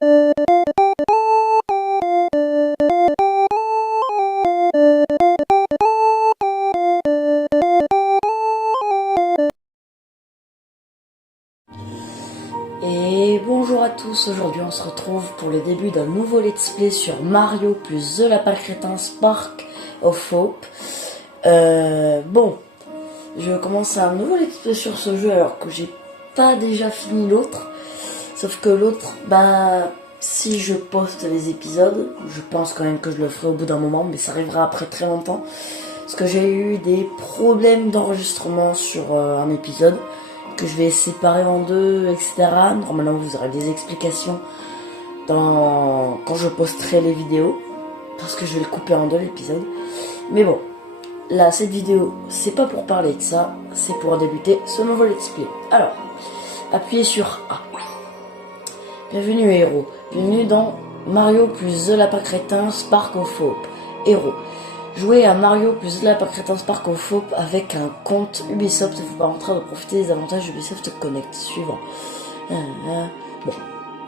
Et bonjour à tous, aujourd'hui on se retrouve pour le début d'un nouveau let's play sur Mario plus The Lapin Crétin Spark of Hope. Bon, je commence un nouveau let's play sur ce jeu alors que j'ai pas déjà fini l'autre. Sauf que l'autre, si je poste les épisodes, je pense quand même que je le ferai au bout d'un moment, mais ça arrivera après très longtemps. Parce que j'ai eu des problèmes d'enregistrement sur un épisode, que je vais séparer en deux, etc. Normalement, vous aurez des explications quand je posterai les vidéos, parce que je vais le couper en deux l'épisode. Mais bon, là, cette vidéo, c'est pas pour parler de ça, c'est pour débuter ce nouveau let's play. Alors, appuyez sur A. Bienvenue héros, bienvenue dans Mario plus The Lapin Crétin Spark of Hope. Héros. Jouer à Mario plus The Lapin Crétin Spark of Hope avec un compte Ubisoft vous permettra de profiter des avantages d'Ubisoft Connect. Suivant. Bon,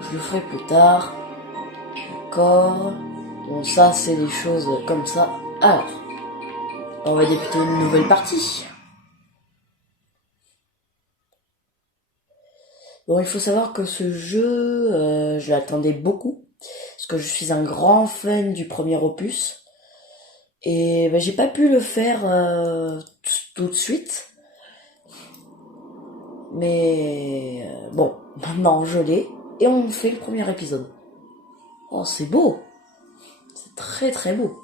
je le ferai plus tard. D'accord. Bon, ça, c'est des choses comme ça. Alors, on va débuter une nouvelle partie. Bon, il faut savoir que ce jeu, je l'attendais beaucoup. Parce que je suis un grand fan du premier opus. Et j'ai pas pu le faire tout de suite. Mais bon, maintenant je l'ai. Et on fait le premier épisode. Oh, c'est beau. C'est très très beau.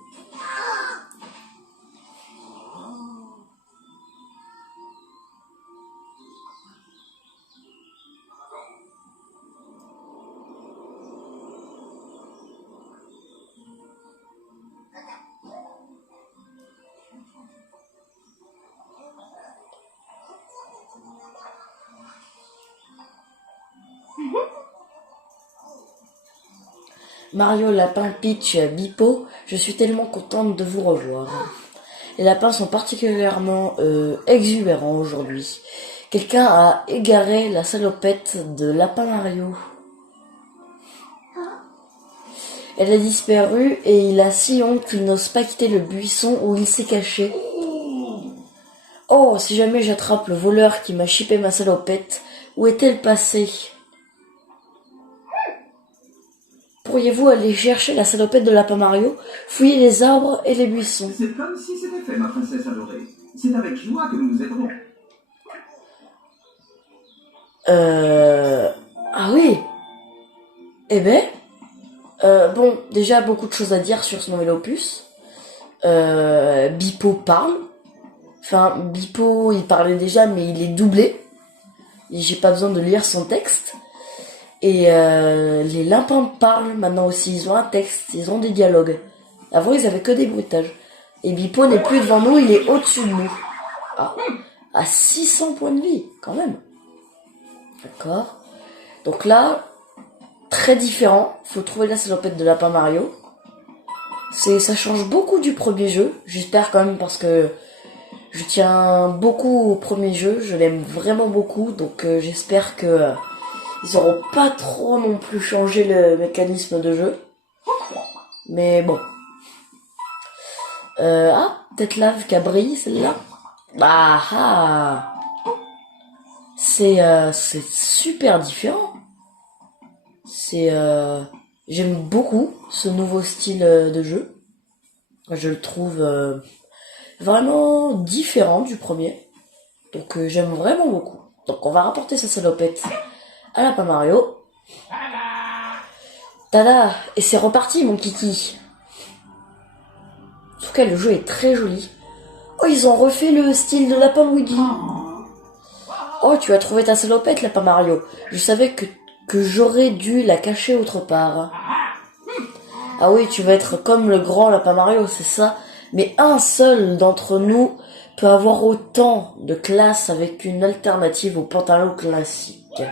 Mario, Lapin, Peach, Bipo, je suis tellement contente de vous revoir. Les lapins sont particulièrement exubérants aujourd'hui. Quelqu'un a égaré la salopette de Lapin Mario. Elle a disparu et il a si honte qu'il n'ose pas quitter le buisson où il s'est caché. Oh, si jamais j'attrape le voleur qui m'a chippé ma salopette, où est-elle passée? Pourriez-vous aller chercher la salopette de Lapin Mario, fouiller les arbres et les buissons? C'est comme si c'était fait, ma princesse adorée. C'est avec joie que nous nous aiderons. Ah oui. Eh ben... bon, déjà beaucoup de choses à dire sur ce nouvel opus. Bipo parle. Enfin, Bipo, il parlait déjà, mais il est doublé. Et j'ai pas besoin de lire son texte. Et les lapins parlent maintenant aussi. Ils ont un texte, ils ont des dialogues. Avant, ils avaient que des bruitages. Et Bipo n'est plus devant nous, il est au-dessus de nous. Ah, à 600 points de vie, quand même. D'accord. Donc là, très différent. Faut trouver la salopette de Lapin Mario. Ça change beaucoup du premier jeu. J'espère quand même parce que je tiens beaucoup au premier jeu. Je l'aime vraiment beaucoup. Donc j'espère que ils auront pas trop non plus changé le mécanisme de jeu. Mais bon. Tête lave qui a brillé celle-là. C'est super différent. J'aime beaucoup ce nouveau style de jeu. Je le trouve vraiment différent du premier. Donc j'aime vraiment beaucoup. Donc on va rapporter sa salopette à Lapin Mario. Tada! Et c'est reparti mon kiki. En tout cas le jeu est très joli. Oh, ils ont refait le style de Lapin Luigi. Oh, tu as trouvé ta salopette, Lapin Mario. Je savais que j'aurais dû la cacher autre part. Ah oui, tu vas être comme le grand Lapin Mario, c'est ça. Mais un seul d'entre nous peut avoir autant de classe avec une alternative au pantalon classique.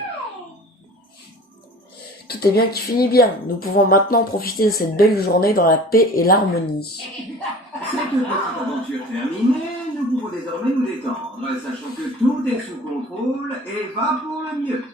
Tout est bien qui finit bien. Nous pouvons maintenant profiter de cette belle journée dans la paix et l'harmonie. Cette petite aventure terminée, nous pouvons désormais nous détendre, sachant que tout est sous contrôle et va pour le mieux.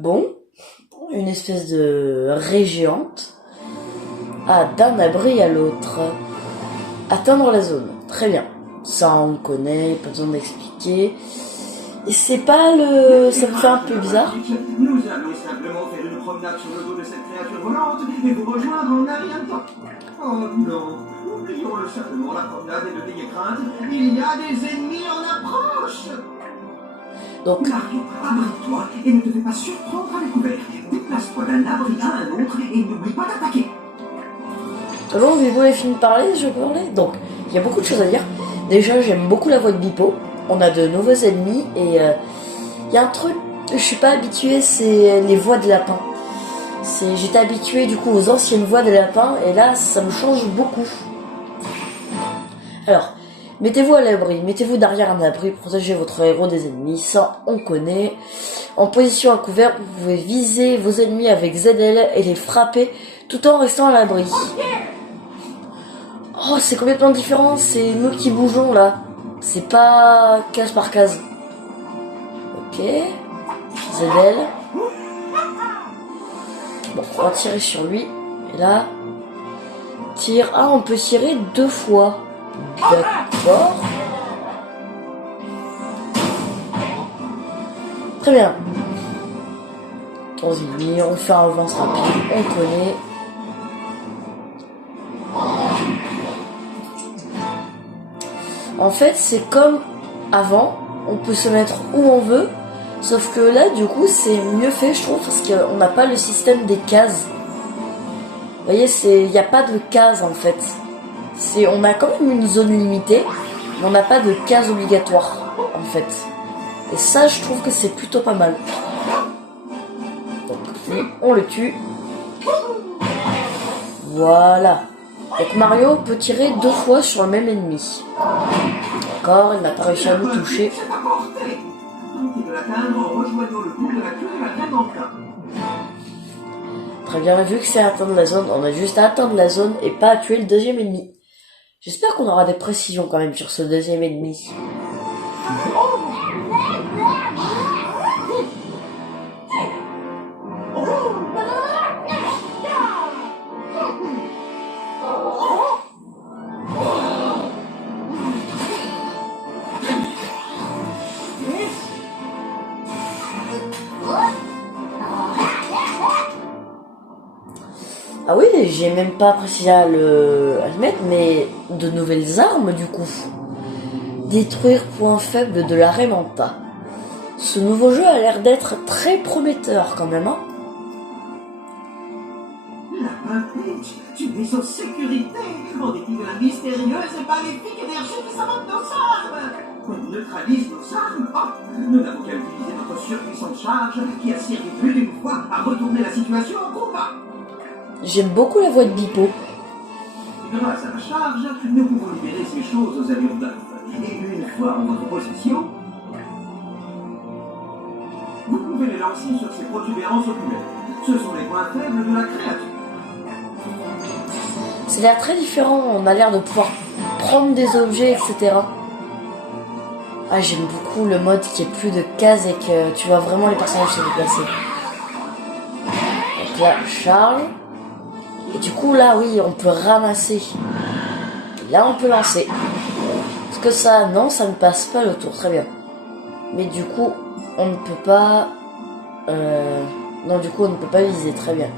Bon, une espèce de raie géante d'un abri à l'autre. Atteindre la zone, très bien. Ça on connaît, pas besoin d'expliquer. Et c'est pas le... ça me fait un peu bizarre. Nous allons simplement faire une promenade sur le dos de cette créature volante et vous rejoindre en un rien de temps. Oh non, oublions-le simplement, la promenade et ne n'ayez crainte, il y a des ennemis en approche. Donc, Mario, abrite-toi et ne te fais pas surprendre à découvert. Déplace-toi d'un abri à un autre et n'oublie pas d'attaquer. bon, Bibo a fini de parler, je parlais. Donc, il y a beaucoup de choses à dire. Déjà, j'aime beaucoup la voix de Bipo. On a de nouveaux ennemis et il y a un truc que je suis pas habituée, c'est les voix de lapin. J'étais habituée du coup aux anciennes voix des lapins et là, ça me change beaucoup. Alors, mettez-vous à l'abri, mettez-vous derrière un abri, protégez votre héros des ennemis, ça on connaît. En position à couvert, vous pouvez viser vos ennemis avec ZL et les frapper tout en restant à l'abri. Oh, c'est complètement différent, c'est nous qui bougeons là. C'est pas case par case. Ok. ZL. Bon, on va tirer sur lui. Et là, tire. Ah, on peut tirer 2 fois. D'accord. Très bien. 11,5, on fait un avance rapide, on connaît. En fait, c'est comme avant, on peut se mettre où on veut, sauf que là, du coup, c'est mieux fait, je trouve, parce qu'on n'a pas le système des cases. Vous voyez, il n'y a pas de cases, en fait. On a quand même une zone limitée, mais on n'a pas de cases obligatoires, en fait. Et ça, je trouve que c'est plutôt pas mal. Donc, lui, on le tue. Voilà. Donc Mario peut tirer 2 fois sur le même ennemi. D'accord, il n'a pas réussi à nous toucher. Très bien, vu que c'est atteindre la zone, on a juste à atteindre la zone et pas à tuer le deuxième ennemi. J'espère qu'on aura des précisions quand même sur ce deuxième ennemi. Ah oui, j'ai même pas précisé à le mettre, mais de nouvelles armes du coup. Détruire point faible de la Raimanta. Ce nouveau jeu a l'air d'être très prometteur quand même, hein. La Peach, tu es en sécurité, en dépit de la mystérieuse et maléfique énergie qui s'invente nos armes. On neutralise nos armes. Oh, nous n'avons qu'à utiliser notre surpuissante charge qui a servi plus d'une fois à retourner la situation en combat. J'aime beaucoup la voix de Bipo. Grâce à la charge, nous pouvons libérer ces choses aux allures d'œuf. Et une fois en votre possession, vous pouvez les lancer sur ces protubérances oculaires. Ce sont les points faibles de la créature. Ça a l'air très différent. On a l'air de pouvoir prendre des objets, etc. Ah, j'aime beaucoup le mode qui est plus de cases et que tu vois vraiment les personnages se déplacer. Donc là, charge. Et du coup, là, oui, on peut ramasser. Et là, on peut lancer. Parce que ça, non, ça ne passe pas le tour. Très bien. Mais du coup, on ne peut pas... Non, du coup, on ne peut pas viser. Très bien.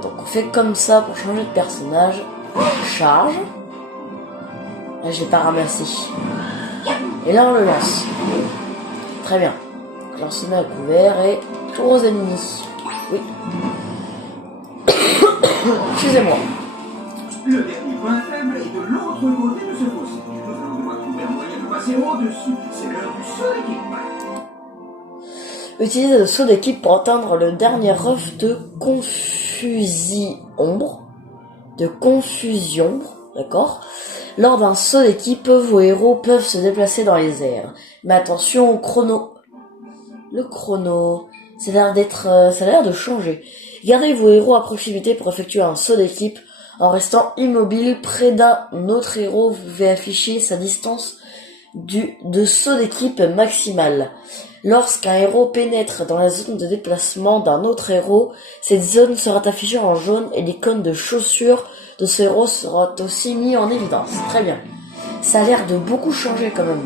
Donc, on fait comme ça pour changer de personnage. Charge. Là, je l'ai pas ramassé. Et là, on le lance. Très bien. Donc, là, on se met à couvert et tour aux ennemis. Oui. Excusez-moi. Le dernier point faible est de l'autre côté de ce fossé. Nous allons devoir trouver un moyen de passer au-dessus. C'est l'heure du saut d'équipe. Utilisez le saut d'équipe pour atteindre le dernier œuf de confusion-ombre. D'accord. Lors d'un saut d'équipe, vos héros peuvent se déplacer dans les airs. Mais attention au chrono. Le chrono, ça a l'air de changer. Gardez vos héros à proximité pour effectuer un saut d'équipe. En restant immobile près d'un autre héros, vous pouvez afficher sa distance de saut d'équipe maximale. Lorsqu'un héros pénètre dans la zone de déplacement d'un autre héros, cette zone sera affichée en jaune et l'icône de chaussure de ce héros sera aussi mis en évidence. Très bien. Ça a l'air de beaucoup changer quand même.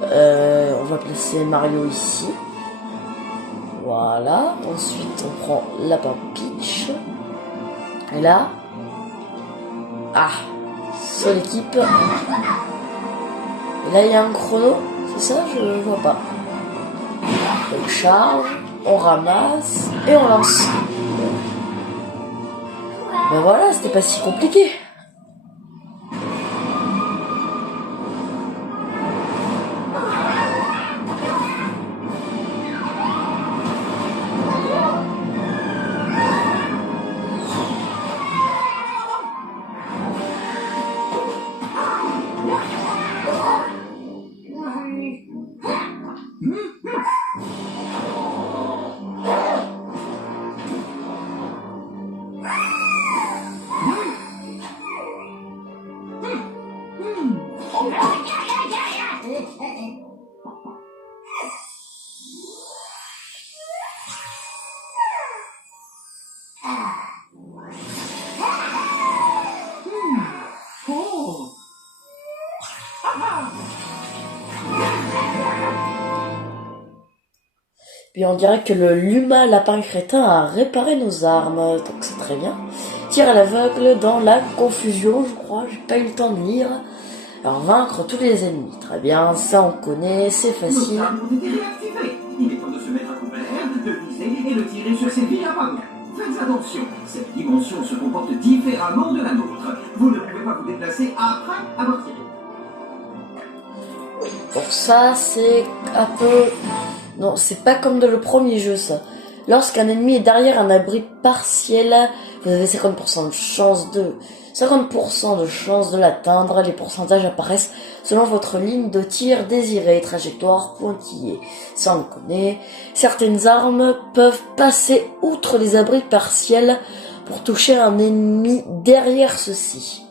On va placer Mario ici. Voilà. Ensuite, on prend Lapin Peach. Et là... Ah, saut d'équipe. Et là, il y a un chrono. C'est ça? Je vois pas. Donc, charge, on ramasse et on lance. Ben voilà, c'était pas si compliqué. Puis on dirait que le Luma Lapin Crétin a réparé nos armes, donc c'est très bien. Tir à l'aveugle dans la confusion, je crois, j'ai pas eu le temps de lire. Alors vaincre tous les ennemis, très bien, ça on connaît, c'est facile. Nos armes ont été réactivées. Il est temps de se mettre à couvert, de viser et de tirer sur ces billes à bug. Faites attention, cette dimension se comporte différemment de la nôtre. Vous ne pouvez pas vous déplacer après avoir tiré. Donc ça c'est un peu... Non, c'est pas comme dans le premier jeu, ça. Lorsqu'un ennemi est derrière un abri partiel, vous avez 50% de chance de l'atteindre. Les pourcentages apparaissent selon votre ligne de tir désirée, trajectoire pointillée. Ça, on le connaît. Certaines armes peuvent passer outre les abris partiels pour toucher un ennemi derrière ceux-ci.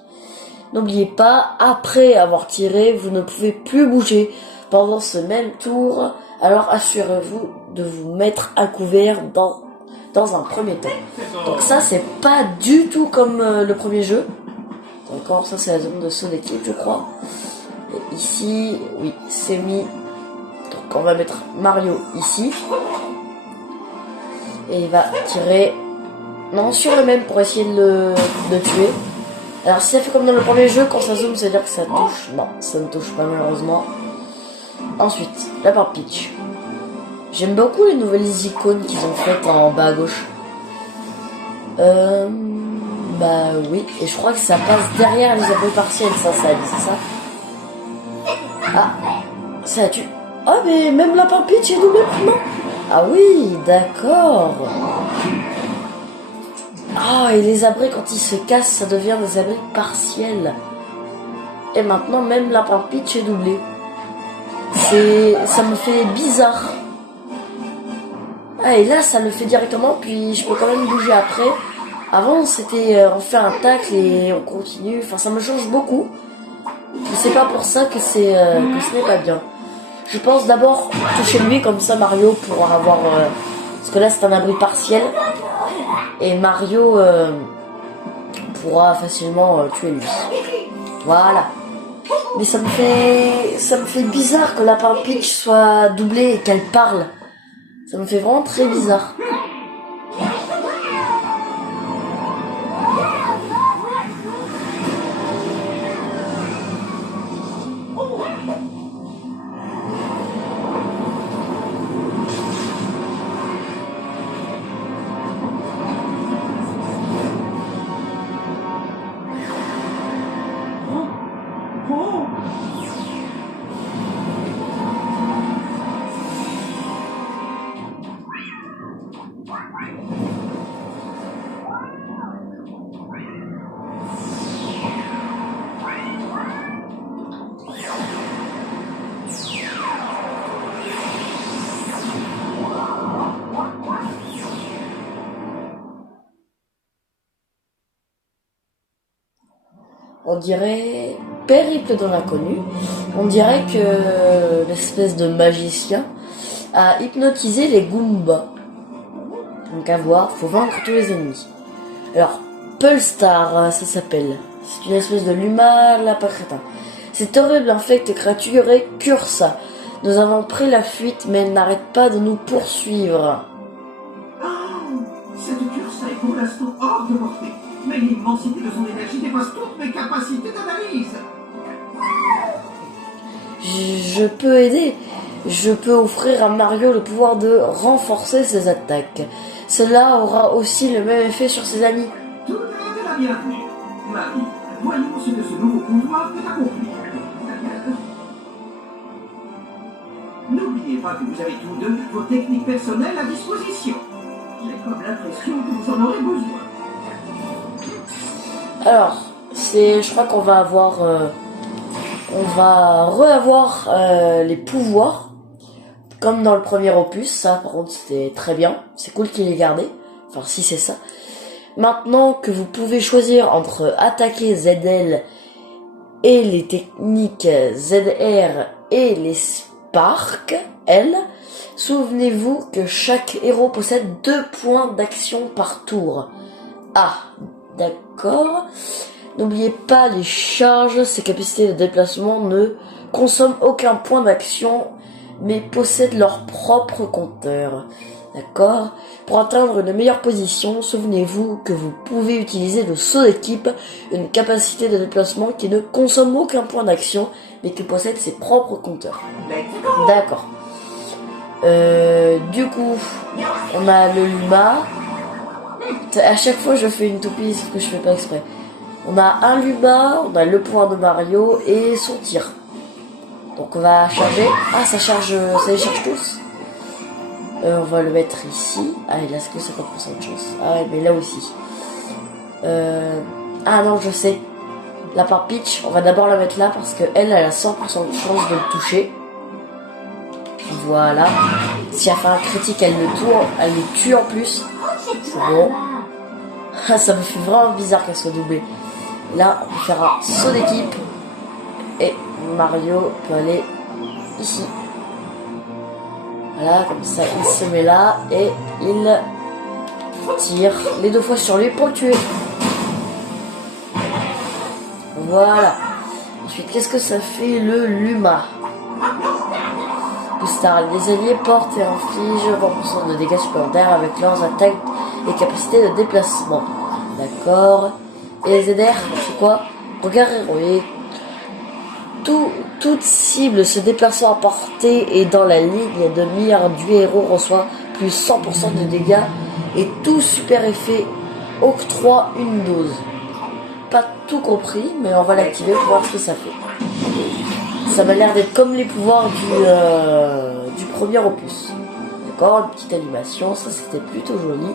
N'oubliez pas, après avoir tiré, vous ne pouvez plus bouger pendant ce même tour. Alors assurez-vous de vous mettre à couvert dans un premier temps. Donc ça, c'est pas du tout comme le premier jeu. D'accord, ça c'est la zone de saut d'équipe, je crois. Et ici, oui, c'est mis. Donc on va mettre Mario ici. Et il va tirer... Non, sur le même pour essayer de le tuer. Alors si ça fait comme dans le premier jeu, quand ça zoome, ça veut dire que ça touche. Non, ça ne touche pas malheureusement. Ensuite, Lapin Peach. J'aime beaucoup les nouvelles icônes qu'ils ont faites en bas à gauche. Bah oui, et je crois que ça passe derrière les abris partiels, ça dit, c'est ça? Ah, ça tue. Ah, mais même Lapin Peach est doublé maintenant. Ah oui, d'accord. Ah, et les abris, quand ils se cassent, ça devient des abris partiels. Et maintenant, même Lapin Peach est doublé. Ça me fait bizarre. Ah, et là, ça le fait directement, puis je peux quand même bouger après. Avant, c'était on fait un tacle et on continue. Enfin, ça me change beaucoup. Et c'est pas pour ça que que ce n'est pas bien. Je pense d'abord toucher lui, comme ça Mario pourra avoir... parce que là, c'est un abri partiel. Et Mario pourra facilement tuer lui. Voilà. Mais ça me fait bizarre que Lapin Peach soit doublé et qu'elle parle. Ça me fait vraiment très bizarre. On dirait Périple dans l'inconnu. On dirait que l'espèce de magicien a hypnotisé les Goombas. Donc à voir, faut vaincre tous les ennemis. Alors, Pulstar, ça s'appelle. C'est une espèce de luma lapin crétin. Cette horrible infecte créature est Cursa. Nous avons pris la fuite, mais elle n'arrête pas de nous poursuivre. Cette Cursa est pour l'instant hors de portée. Mais l'immensité de son énergie dépasse toutes mes capacités d'analyse. Je peux aider. Je peux offrir à Mario le pouvoir de renforcer ses attaques. Cela aura aussi le même effet sur ses amis. Tout le monde est la bienvenue. Marie, voyons ce que ce nouveau pouvoir peut accomplir. N'oubliez pas que vous avez tous deux vos techniques personnelles à disposition. J'ai comme l'impression que vous en aurez besoin. Alors, je crois qu'on va avoir, on va reavoir les pouvoirs, comme dans le premier opus. Ça, par contre, c'était très bien. C'est cool qu'il ait gardé. Enfin, si c'est ça. Maintenant que vous pouvez choisir entre attaquer ZL et les techniques ZR et les Spark L, souvenez-vous que chaque héros possède 2 points d'action par tour. Ah, d'accord. N'oubliez pas les charges, ces capacités de déplacement ne consomment aucun point d'action, mais possèdent leur propre compteur. D'accord. Pour atteindre une meilleure position, souvenez-vous que vous pouvez utiliser le saut d'équipe, une capacité de déplacement qui ne consomme aucun point d'action, mais qui possède ses propres compteurs. D'accord. Du coup, on a le Luma. À chaque fois, je fais une toupie, sauf que je fais pas exprès. On a un Luma, on a le point de Mario et son tir. Donc on va charger. Ah, ça charge, ça les charge tous. On va le mettre ici. Ah, il a que 50% de chance. Ah ouais, mais là aussi. Ah non, je sais. La part Peach, on va d'abord la mettre là parce que elle a 100% de chance de le toucher. Voilà. Si elle fait un critique, elle le tue en plus. C'est bon. Ça me fait vraiment bizarre qu'elle soit doublée. Là, on peut faire un saut d'équipe. Et Mario peut aller ici. Voilà, comme ça, il se met là et il tire les 2 fois sur lui pour le tuer. Voilà. Ensuite, qu'est-ce que ça fait le Luma? Star, les alliés portent et infligent 20% de dégâts supplémentaires avec leurs attaques et capacités de déplacement. D'accord. Et les ZR, c'est quoi? Regard héroïque. Toute cible se déplaçant à portée et dans la ligne de mire du héros reçoit plus 100% de dégâts et tout super effet octroie une dose. Pas tout compris, mais on va l'activer pour voir ce que ça fait. Ça m'a l'air d'être comme les pouvoirs du premier opus. D'accord, une petite animation, ça c'était plutôt joli.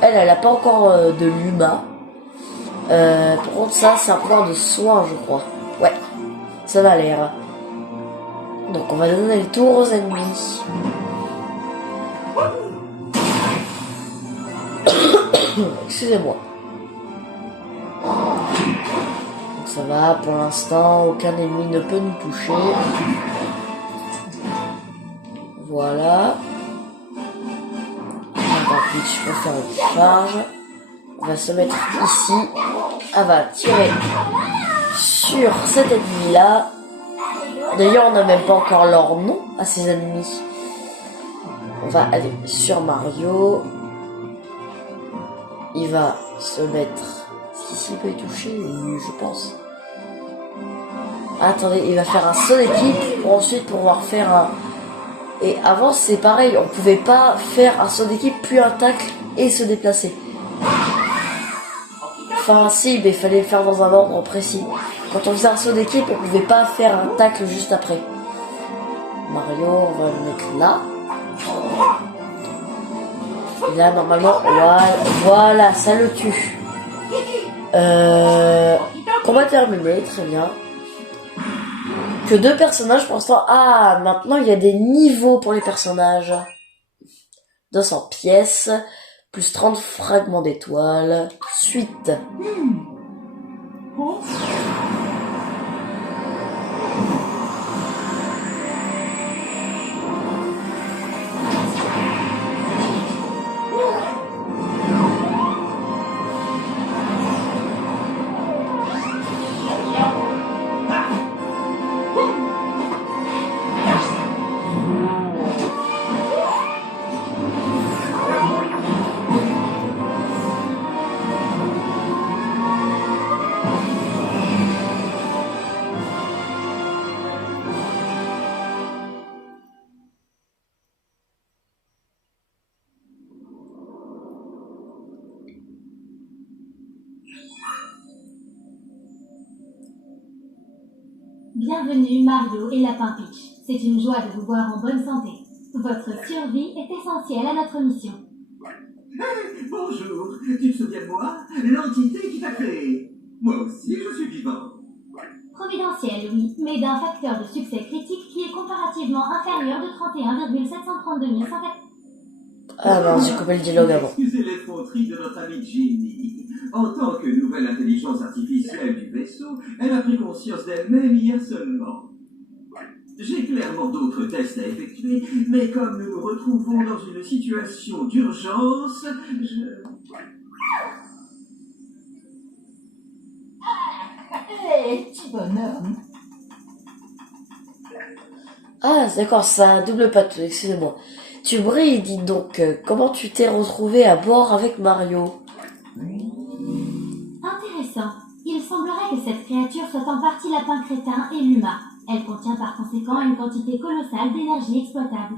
Elle a pas encore de Luma. Par contre ça c'est un pouvoir de soin je crois. Ouais, ça m'a l'air. Donc on va donner le tour aux ennemis. Excusez-moi. Ça va, pour l'instant, aucun ennemi ne peut nous toucher. Voilà. Je peux faire une charge. On va se mettre ici. Elle va tirer sur cet ennemi-là. D'ailleurs, on n'a même pas encore leur nom à ces ennemis. On va aller sur Mario. Il va se mettre... Est-ce qu'ici il peut y toucher? Oui, je pense. Attendez, il va faire un saut d'équipe pour ensuite pouvoir faire un... Et avant, c'est pareil, on pouvait pas faire un saut d'équipe puis un tacle et se déplacer. Enfin, si, mais il fallait le faire dans un ordre précis. Quand on faisait un saut d'équipe, on pouvait pas faire un tacle juste après. Mario, on va le mettre là. Et là, normalement, voilà, ça le tue. Combat terminé, très bien. Que 2 personnages pour l'instant. Ah, maintenant il y a des niveaux pour les personnages. 200 pièces, plus 30 fragments d'étoiles. Suite. Bienvenue Mario et Lapin Peach. C'est une joie de vous voir en bonne santé. Votre survie est essentielle à notre mission. Bonjour, tu te souviens de moi? L'entité qui t'a créé. Moi aussi, je suis vivant. Providentiel, oui, mais d'un facteur de succès critique qui est comparativement inférieur de 31,732 104. Ah non, j'ai coupé le dialogue avant. Excusez l'effronterie de notre ami Ginny. En tant que nouvelle intelligence artificielle du vaisseau, elle a pris conscience d'elle-même hier seulement. J'ai clairement d'autres tests à effectuer, mais comme nous nous retrouvons dans une situation d'urgence, Petit bonhomme. Ah, d'accord, ça a double patte, excusez-moi. Tu brilles, dis donc, comment tu t'es retrouvé à bord avec Mario? Intéressant. Il semblerait que cette créature soit en partie lapin crétin et luma. Elle contient par conséquent une quantité colossale d'énergie exploitable.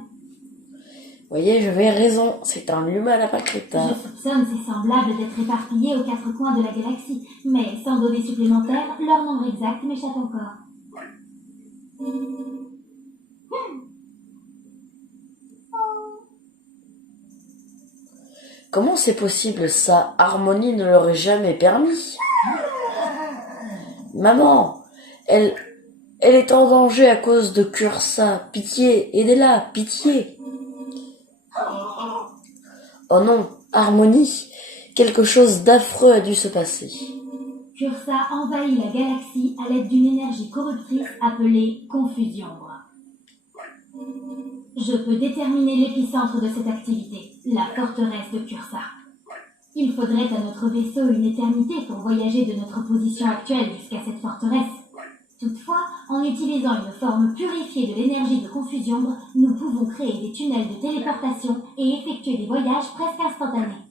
Voyez, j'avais raison, c'est un humain lapin crétin. Je soupçonne ces semblables d'être éparpillés aux 4 coins de la galaxie, mais sans données supplémentaires, leur nombre exact m'échappe encore. Comment c'est possible ça? Harmonie ne l'aurait jamais permis. Maman, elle est en danger à cause de Cursa. Pitié, aidez-la, pitié. Oh non, Harmonie, quelque chose d'affreux a dû se passer. Cursa envahit la galaxie à l'aide d'une énergie corruptrice appelée confusion. Je peux déterminer l'épicentre de cette activité, la forteresse de Cursa. Il faudrait à notre vaisseau une éternité pour voyager de notre position actuelle jusqu'à cette forteresse. Toutefois, en utilisant une forme purifiée de l'énergie de confusion, nous pouvons créer des tunnels de téléportation et effectuer des voyages presque instantanés.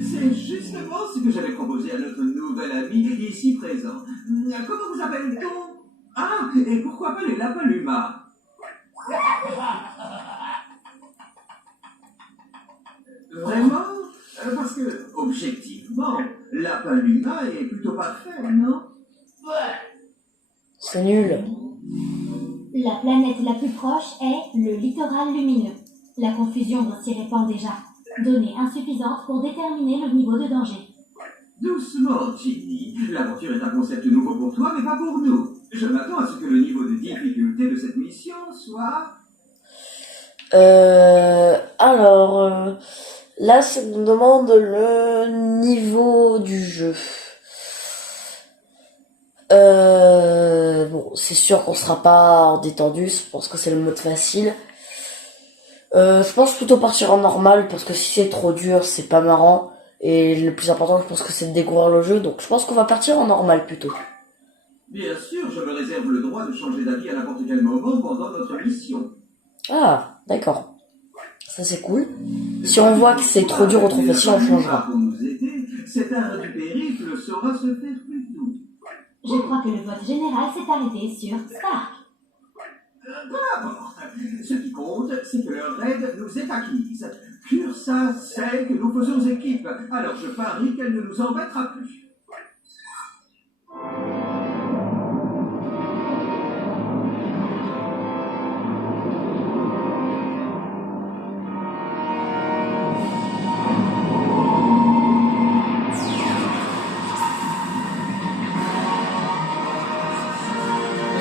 c'est justement ce que j'avais proposé à notre nouvel ami ici présent. Comment vous appelle-t-on? Ah, et pourquoi pas les lapins Luma? Vraiment? Parce que, objectivement, Lapin Luma est plutôt parfait, non? C'est nul. La planète la plus proche est le littoral lumineux. La confusion s'y répand déjà. Données insuffisantes pour déterminer le niveau de danger. Doucement, Ginny. L'aventure est un concept nouveau pour toi, mais pas pour nous. Je m'attends à ce que le niveau de difficulté de cette mission soit... Alors, là, ça nous demande le niveau du jeu. Bon, c'est sûr qu'on sera pas en détendu, je pense que c'est le mode facile. Je pense plutôt partir en normal, parce que si c'est trop dur, c'est pas marrant. Et le plus important, je pense que c'est de découvrir le jeu, donc je pense qu'on va partir en normal plutôt. Bien sûr, je me réserve le droit de changer d'avis à n'importe quel moment pendant notre mission. Ah, d'accord. Ça c'est cool. Si on voit que c'est trop dur ou trop facile, on changera. Pour nous aider, cet art du périple saura se faire plus tôt. Je crois que le vote général s'est arrêté sur Stark. Peu importe. Ce qui compte, c'est que leur aide nous est acquise. Cursa sait que nous faisons équipe, alors je parie qu'elle ne nous embêtera plus.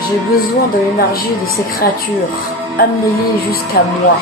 J'ai besoin de l'énergie de ces créatures. Amenez-les jusqu'à moi.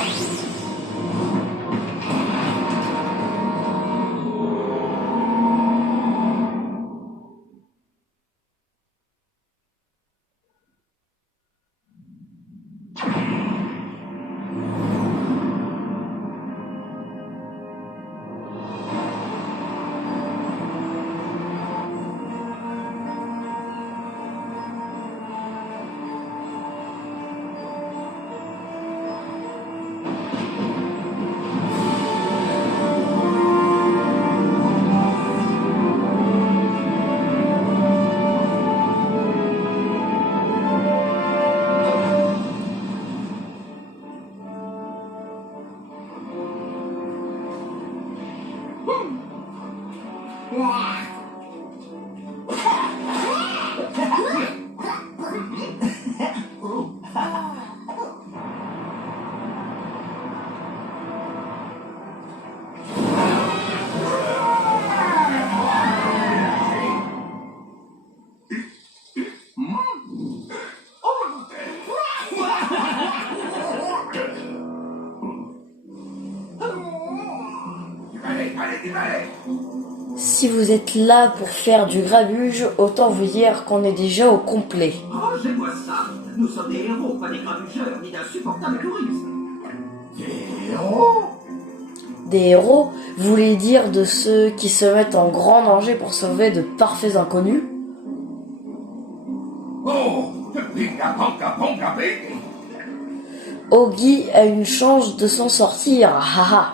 Si vous êtes là pour faire du grabuge, autant vous dire qu'on est déjà au complet. Rangez-moi ça. Nous sommes des héros, pas des gravugeurs, ni d'insupportables touristes. Des héros? Des héros, vous voulez dire de ceux qui se mettent en grand danger pour sauver de parfaits inconnus? Oh, pinga ponga ponga ping. Ogi a une chance de s'en sortir, haha.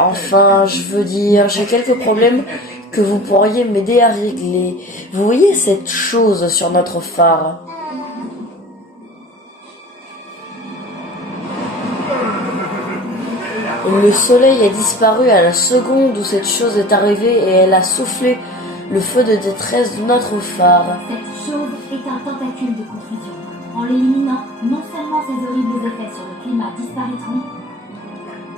Enfin, je veux dire, j'ai quelques problèmes que vous pourriez m'aider à régler. Vous voyez cette chose sur notre phare? Le soleil a disparu à la seconde où cette chose est arrivée et elle a soufflé le feu de détresse de notre phare. Cette chose est un tentacule de confusion. En l'éliminant, non seulement ses horribles effets sur le climat disparaîtront,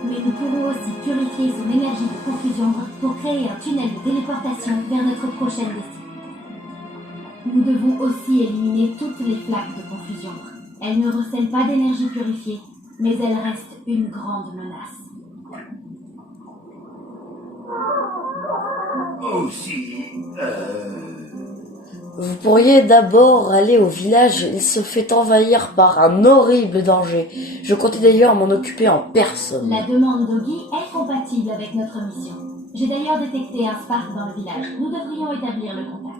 mais nous pourrons aussi purifier son énergie de confusion pour créer un tunnel de téléportation vers notre prochaine destinée. Nous devons aussi éliminer toutes les flaques de confusion. Elles ne recèlent pas d'énergie purifiée, mais elles restent une grande menace. Aussi, Vous pourriez d'abord aller au village, il se fait envahir par un horrible danger. Je comptais d'ailleurs m'en occuper en personne. La demande d'Ogi est compatible avec notre mission. J'ai d'ailleurs détecté un Spark dans le village. Nous devrions établir le contact.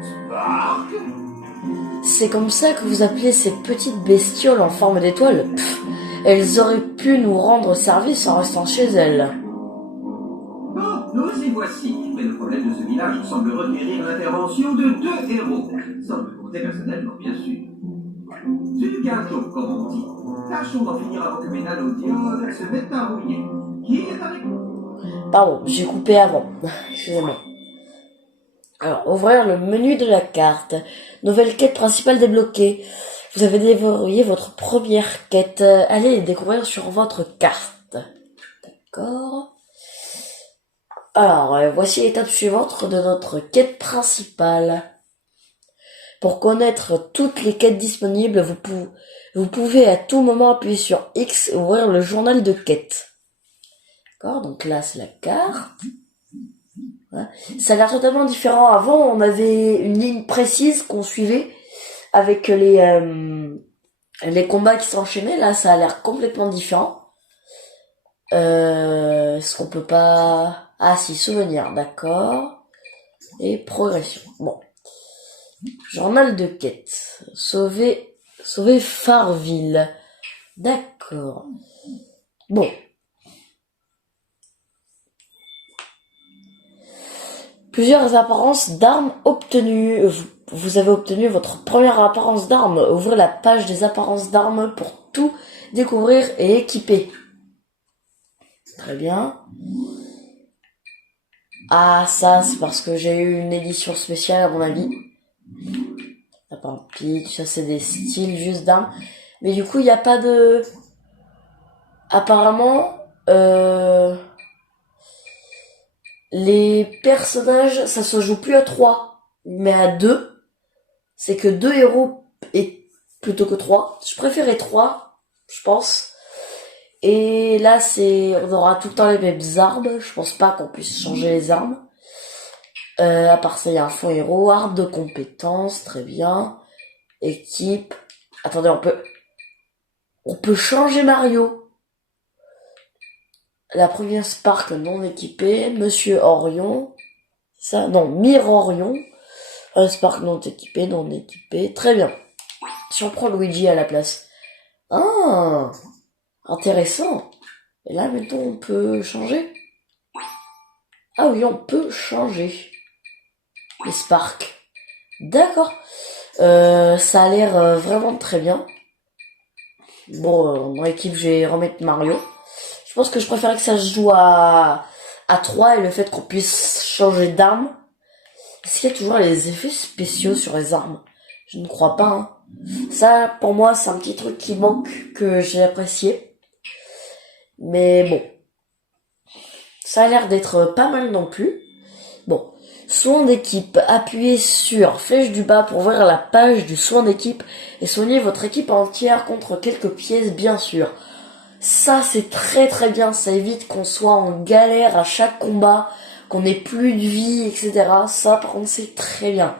Spark? C'est comme ça que vous appelez ces petites bestioles en forme d'étoile? Pff, elles auraient pu nous rendre service en restant chez elles. Bon, nous y voici. Mais le problème de ce village semble requérir l'intervention de 2 héros. Sans me compter personnellement, bien sûr. C'est du gâteau, comme on dit. Tâchons d'en finir avant que mes nanodiodes se mettent à rouiller. Qui est avec nous? Pardon, j'ai coupé avant. Excusez-moi. Alors, ouvrir le menu de la carte. Nouvelle quête principale débloquée. Vous avez déverrouillé votre première quête. Allez les découvrir sur votre carte. D'accord. Alors, voici l'étape suivante de notre quête principale. Pour connaître toutes les quêtes disponibles, vous pouvez à tout moment appuyer sur X et ouvrir le journal de quêtes. D'accord, donc là c'est la carte. Hein. Ça a l'air totalement différent. Avant, on avait une ligne précise qu'on suivait avec les combats qui s'enchaînaient. Là, ça a l'air complètement différent. Est-ce qu'on peut pas... Ah si, souvenir, d'accord. Et progression. Bon. Journal de quête. Sauver Farville. D'accord. Bon. Plusieurs apparences d'armes obtenues. Vous avez obtenu votre première apparence d'arme. Ouvrez la page des apparences d'armes pour tout découvrir et équiper. Très bien. Ah, ça, c'est parce que j'ai eu une édition spéciale, à mon avis. Lapin pitch, ça, c'est des styles juste d'armes. Mais du coup, il n'y a pas de... Apparemment, les personnages, ça se joue plus à 3, mais à 2. C'est que 2 héros et plutôt que 3. Je préférais 3, je pense. Et là, on aura tout le temps les mêmes armes. Je pense pas qu'on puisse changer les armes. À part ça, il y a un fond héros, arbre de compétences, très bien. Équipe. Attendez, on peut changer Mario. La première Spark non équipée, Monsieur Orion. Ça, non, Mire Orion. Un Spark non équipé, très bien. Si on prend Luigi à la place. Ah, intéressant. Et là, maintenant, on peut changer. Ah oui, on peut changer les Sparks. D'accord. Ça a l'air vraiment très bien. Bon, dans l'équipe, je vais remettre Mario. Je pense que je préférais que ça se joue à 3 et le fait qu'on puisse changer d'arme. Est-ce qu'il y a toujours les effets spéciaux sur les armes? Je ne crois pas, hein. Ça, pour moi, c'est un petit truc qui manque, que j'ai apprécié. Mais bon. Ça a l'air d'être pas mal non plus. Bon. Soin d'équipe. Appuyez sur flèche du bas pour ouvrir la page du soin d'équipe et soigner votre équipe entière contre quelques pièces, bien sûr. Ça, c'est très très bien. Ça évite qu'on soit en galère à chaque combat, qu'on ait plus de vie, etc. Ça, par contre, c'est très bien.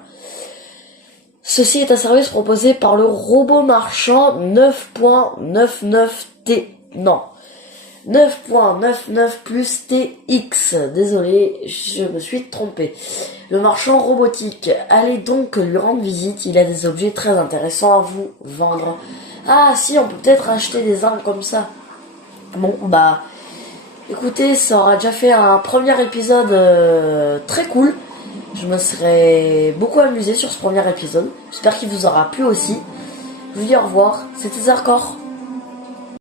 Ceci est un service proposé par le robot marchand 9.99T. Non. 9.99 plus TX. Désolé, je me suis trompé. Le marchand robotique. Allez donc lui rendre visite. Il a des objets très intéressants à vous vendre. Ah si, on peut peut-être acheter des armes comme ça. Bon, bah... Écoutez, ça aura déjà fait un premier épisode très cool. Je me serais beaucoup amusé sur ce premier épisode. J'espère qu'il vous aura plu aussi. Je vous dis au revoir. C'était Zarkor.